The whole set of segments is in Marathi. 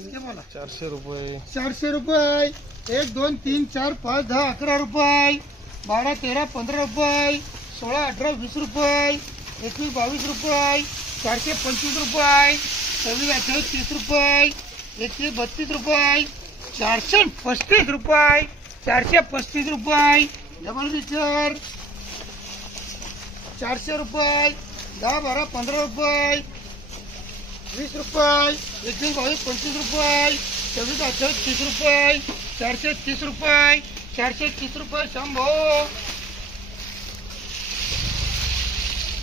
इसके बोला 400 रुपये 400 रुपये 1 2 3 4 5 10 11 रुपये 12 13 15 रुपये 16 18 20 रुपये 21 22 रुपये 425 रुपये 26 28 30 रुपये 31 32 रुपये 435 रुपये 435 रुपये डबल विचर 400 रुपये 10 12 15 रुपये 20 रुपये 21 22 25 रुपये 26 28 30 रुपये 430 रुपये 430 रुपये शंभो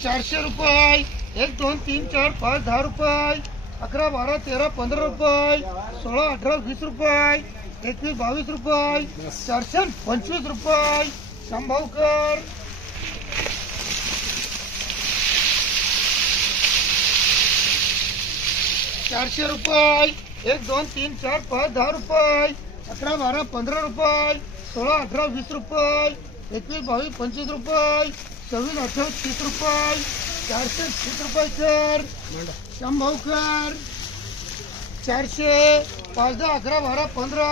400 रुपये 1 2 3 4 5 10 रुपये 11 12 13 15 रुपये 16 18 20 रुपये 21 22 रुपये 425 रुपये संभावकर 400 रुपये 1 2 3 4 5 10 रुपये 11 12 15 रुपये 16 18 20 रुपये 21 22 25 रुपये 26 28 30 रुपये 430 रुपये कर शंभावकर 400 5 10 11 12 15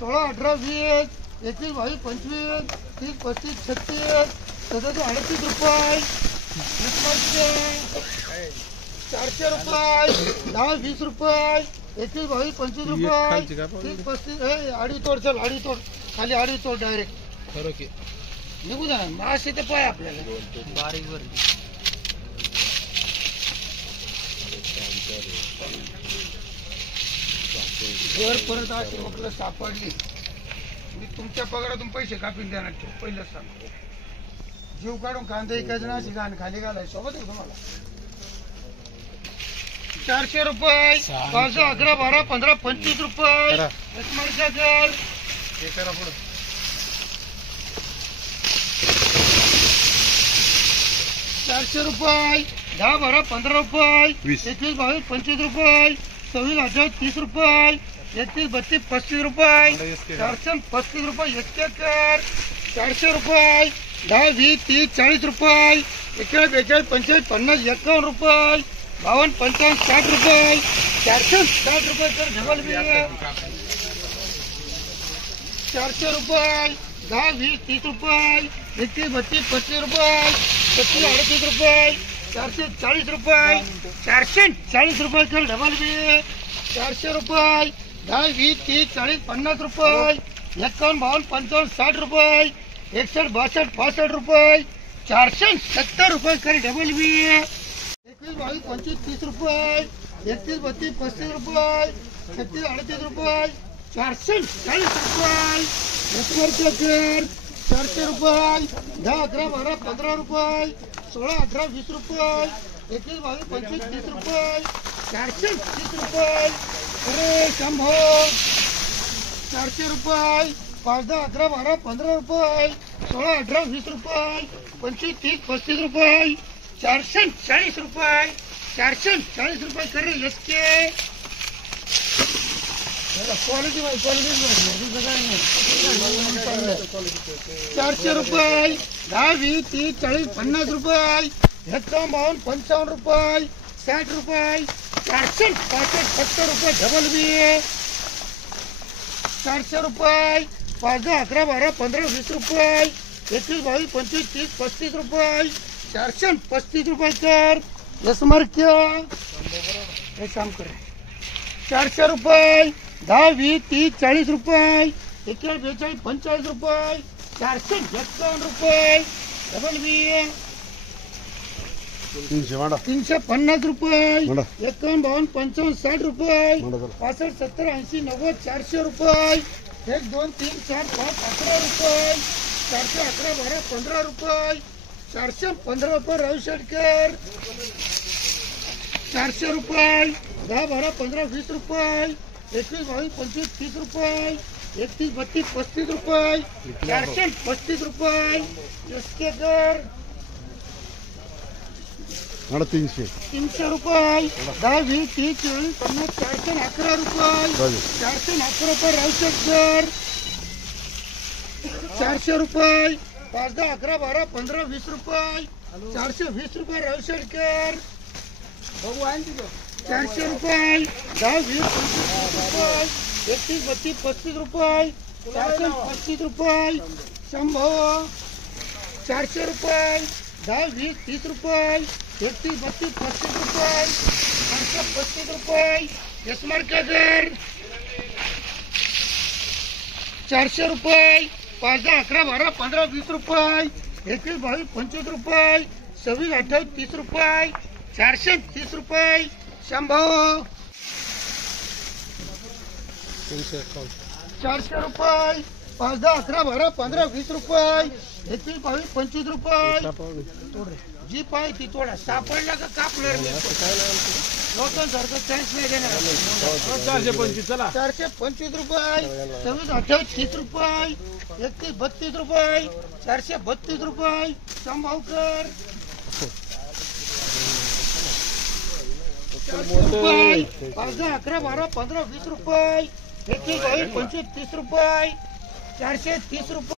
16 18 20 21 22 25 30 35 36 37 38 रुपये 400 रुपये 10 20 रुपये 21 22 25 रुपये 30 35 आडी तोड चल आडी तोड खाली आडी तोड डायरेक्ट खरं की निघू जा मासे ते पाय आपल्याला बारीक वर जर परत अशी म्हटलं सापडली मी तुमच्या पगारातून पैसे कापीन देणार पहिलंच सांगतो जीव काढून कांदा एकाच अशी घाण खाली घालाय सोबत आहे तुम्हाला 400 रुपये 5 11 12 15 25 रुपये लक्ष्मणचा घर हे करा पुढं 400 रुपये 10 12 15 रुपये 21 22 25 रुपये 26 28 30 रुपये 31 32 35 रुपये 435 रुपये एक्केकर 400 रुपये 10 20 30 40 रुपये 41 42 45 50 51 रुपये 52 55 60 रुपये 460 रुपये तर डबल बी 400 रुपये 10 20 30 रुपये 31 32 35 रुपये 36 38 रुपये 440 रुपये 440 रुपये तर डबल बी 400 रुपये 10 20 30 40 50 रुपये 51 52 55 60 रुपये 61 62 65 रुपये 470 रुपये कर डबल बी 21 22 25 30 रुपये 31 32 35 रुपये 36 38 रुपये 440 रुपये 400 रुपये 10 11 12 15 रुपये 16 18 20 रुपये 21 22 25 30 रुपये 430 रुपये अरे शंभो 400 रुपये 5 10 11 12 15 रुपये 16 18 20 रुपये 25 30 35 रुपये 440 रुपये 440 रुपये करे इसके क्वालिटी 400 रुपये 10 20 30 40 50 रुपये 51 52 55 रुपये 60 रुपये 465 70 रुपये डबल बी 400 रुपये 5 10 11 12 15 20 रुपये 21 22 25 30 35 रुपये 435 रुपये कर यसमर क्या एक काम करे 400 रुपये 10 20 30 40 रुपये 41 42 45 रुपये 451 रुपये डबल बी 350 रुपये 51 52 55 60 रुपये 65 70 80 90 400 रुपये 1 2 3 4 5 11 रुपये 411 12 15 रुपये 415 रुपये रविशेटकर 400 रुपये 10 12 15 20 रुपये 21 22 25 30 रुपये 31 32 35 रुपये 435 रुपये इसके घर 300 रुपये 10 20 30 40 50 411 रुपये 411 रुपये रविशेटकर 400 रुपये 5 10 11 12 15 20 रुपये 420 रुपये रविशेटकर बघू आहे तिथं 400 रुपये 10 20 25 रुपये 31 32 35 रुपये 435 रुपये शंभर 400 रुपये 10 20 30 रुपये 31 32 35 रुपये 435 रुपये स्मार्ट कागर 400 रुपये 5 10 11 12 15 20 रुपये 21 22 25 रुपये 26 28 30 रुपये 430 रुपये शंभर 400 रुपये 5 10 11 12 15 20 रुपये 21 22 25 रुपये जी पाय ती थोडा सापडला का कापणार लोकांसारखं चान्स नाही देणार 425 चला 425 रुपये 26 28 30 रुपये 31 32 रुपये 432 रुपये संभावकर 400 रुपये 5 10 11 12 15 20 रुपये 21 22 25 30 रुपये 430 रुपये